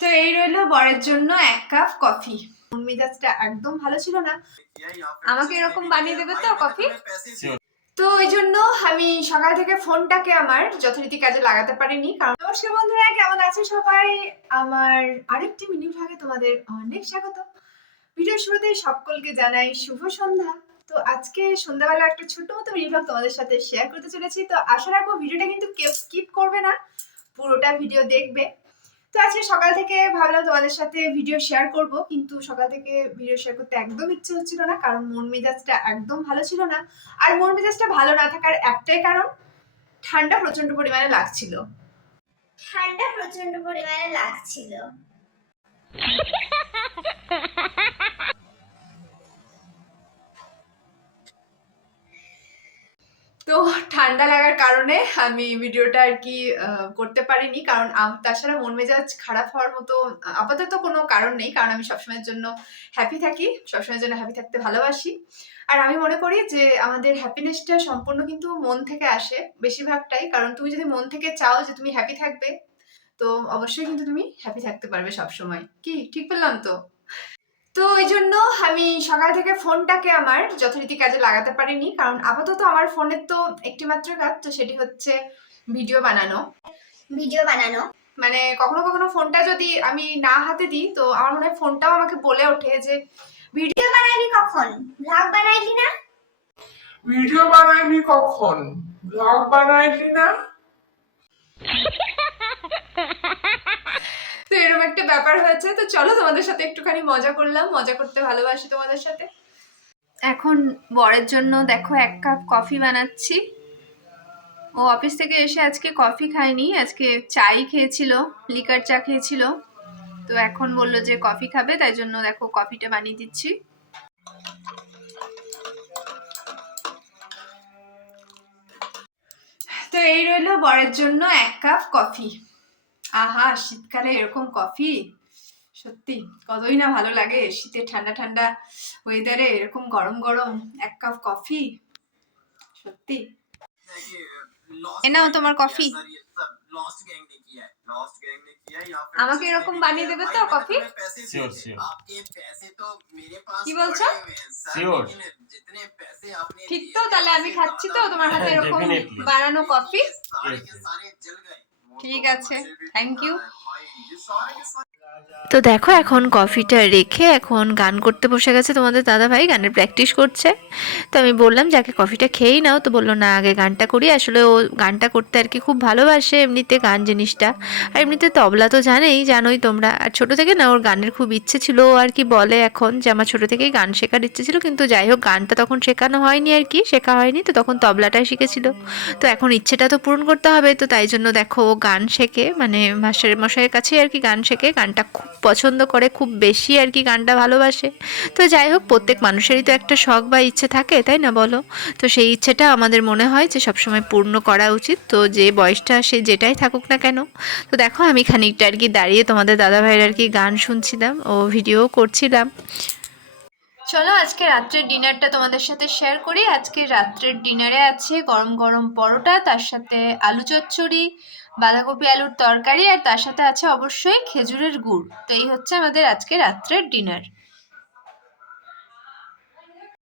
তো এই রইল বরের জন্য এক কাপ কফি। মেজাজটা একদম ভালো ছিল না। আমাকে এরকম বানিয়ে দেবে তো কফি? তো ওই জন্য আমি সকাল থেকে ফোনটাকে আমার যথারীতি কাজে লাগাতে পারিনি কারণ নমস্কার বন্ধুরা কেমন আছে সবাই? আমার আরেকটি মিনি ভাগে তোমাদের অনেক স্বাগত। ভিডিওর শুরুতেই সকলকে জানাই শুভ সন্ধ্যা। তো আজকে সন্ধ্যাবেলা একটা ছোট্ট মতো মিনি ভাগ তোমাদের সাথে শেয়ার করতে চলেছি। তো আশা রাখব ভিডিওটা কিন্তু কেউ স্কিপ করবে না। পুরোটা ভিডিও দেখবে। আজকে সকাল থেকে ভাবলাম তোমাদের সাথে ভিডিও শেয়ার করব, কিন্তু সকাল থেকে ভিডিও শেয়ার করতে একদম ইচ্ছে হচ্ছিল না, কারণ মন মেজাজটা একদম ভালো ছিল না। আর মন মেজাজটা ভালো না থাকার একটাই কারণ, ঠান্ডা প্রচণ্ড পরিমাণে লাগছিল। ঠান্ডা প্রচণ্ড পরিমাণে লাগছিল। তো ঠান্ডা লাগার কারণে আমি ভিডিওটা আর কি করতে পারিনি। কারণ তাছাড়া মন মেজাজ খারাপ হওয়ার মতো আপাতত কোনো কারণ নেই। কারণ আমি সবসময়ের জন্য হ্যাপি থাকি, সবসময়ের জন্য হ্যাপি থাকতে ভালোবাসি। আর আমি মনে করি যে আমাদের হ্যাপিনেসটা সম্পূর্ণ কিন্তু মন থেকে আসে, বেশিরভাগটাই। কারণ তুমি যদি মন থেকে চাও যে তুমি হ্যাপি থাকবে, তো অবশ্যই কিন্তু তুমি হ্যাপি থাকতে পারবে সবসময়। কি? ঠিক বললাম তো? তো ওই জন্য আমি সকাল থেকে ফোনটাকে আমার যথারীতি কাজে লাগাতে পারিনি কারণ আপাতত আমার ফোনের তো একটি মাত্র কাজ তো সেটি হচ্ছে ভিডিও বানানো। ভিডিও বানানো। মানে কখনো কখনো ফোনটা যদি আমি না হাতে দিই তো আমার মনে হয় ফোনটাও আমাকে বলে ওঠে যে ভিডিও বানাইলি কখন? ব্লগ বানাইলি না? ভিডিও বানাইলি কখন? ব্লগ বানাইলি না? তো এরকম একটা ব্যাপার হয়েছে। তো চলো তোমাদের সাথে একটুখানি মজা করলাম, মজা করতে ভালোবাসি তোমাদের সাথে। এখন বরের জন্য দেখো এক কাপ কফি বানাচ্ছি। ও অফিস থেকে এসে আজকে কফি খায়নি, আজকে চাই খেয়েছিল, লিকার চা খেয়েছিল। তো এখন বলল যে কফি খাবে, তাই জন্য দেখো কফিটা বানিয়ে দিচ্ছি। তো এই রইল বরের জন্য এক কাপ কফি। আহা শীতকালে এরকম কফি? সত্যি কতই না ভালো লাগে। শীতে ঠান্ডা ঠান্ডা ওয়েদারে এরকম গরম গরম এক কাপ কফি সত্যি। নাও তোমার কফি আমাকে এরকম বানিয়ে দেবে তো কফি. কি বলছো? ঠিক তো তাহলে আমি খাচ্ছি তো। তোমার হাতে এরকম বানানো কফি ঠিক আছে থ্যাংক ইউ তো দেখো এখন কফিটা রেখে এখন গান করতে বসে গেছে তোমাদের দাদা ভাই গানের প্র্যাকটিস করছে। তো আমি বললাম, যাকে কফিটা খেয়েই নাও। তো বলল, না, আগে গানটা করি। আসলে ও গানটা করতে আর কি খুব ভালোবাসে এমনিতে গান জিনিসটা। আর এমনিতে তবলা তো জানেই, জানোই তোমরা। আর ছোট থেকে না, ওর গানের খুব ইচ্ছে ছিল, ও আর কি বলে এখন যে আমার ছোটো থেকেই গান শেখার ইচ্ছে ছিল। কিন্তু যাই হোক, গানটা তখন শেখানো হয়নি আর কি, শেখা হয়নি। তো তখন তবলাটাই শিখেছিল। তো এখন ইচ্ছেটা তো পূরণ করতে হবে। তো তাই জন্য দেখো ও গান শেখে মানে মাস্টার মশাইয়ের কাছেই আর কি গান শেখে। গানটা খুব পছন্দ করে, খুব বেশি আর কি গানটা ভালোবাসে। তো যাই হোক, প্রত্যেক মানুষেরই তো একটা শখ বা ইচ্ছে থাকে, তাই না বলো? তো সেই ইচ্ছেটা আমাদের মনে হয় যে সবসময় পূর্ণ করা উচিত। তো যে বয়সটা সে যেটাই থাকুক না কেন। তো দেখো, আমি খানিকটা আর কি দাঁড়িয়ে তোমাদের দাদাভাইয়ের আর কি গান শুনছিলাম, ও ভিডিও করছিলাম। চলো, আজকে রাত্রের ডিনারটা তোমাদের সাথে শেয়ার করি। আজকে রাত্রের ডিনারে আছে গরম গরম পরোটা, তার সাথে আলু চচ্চড়ি বাঁধাকপি, আলুর তরকারি আর তার সাথে আছে অবশ্যই খেজুরের গুড়। তো এই হচ্ছে আমাদের আজকে রাত্রের ডিনার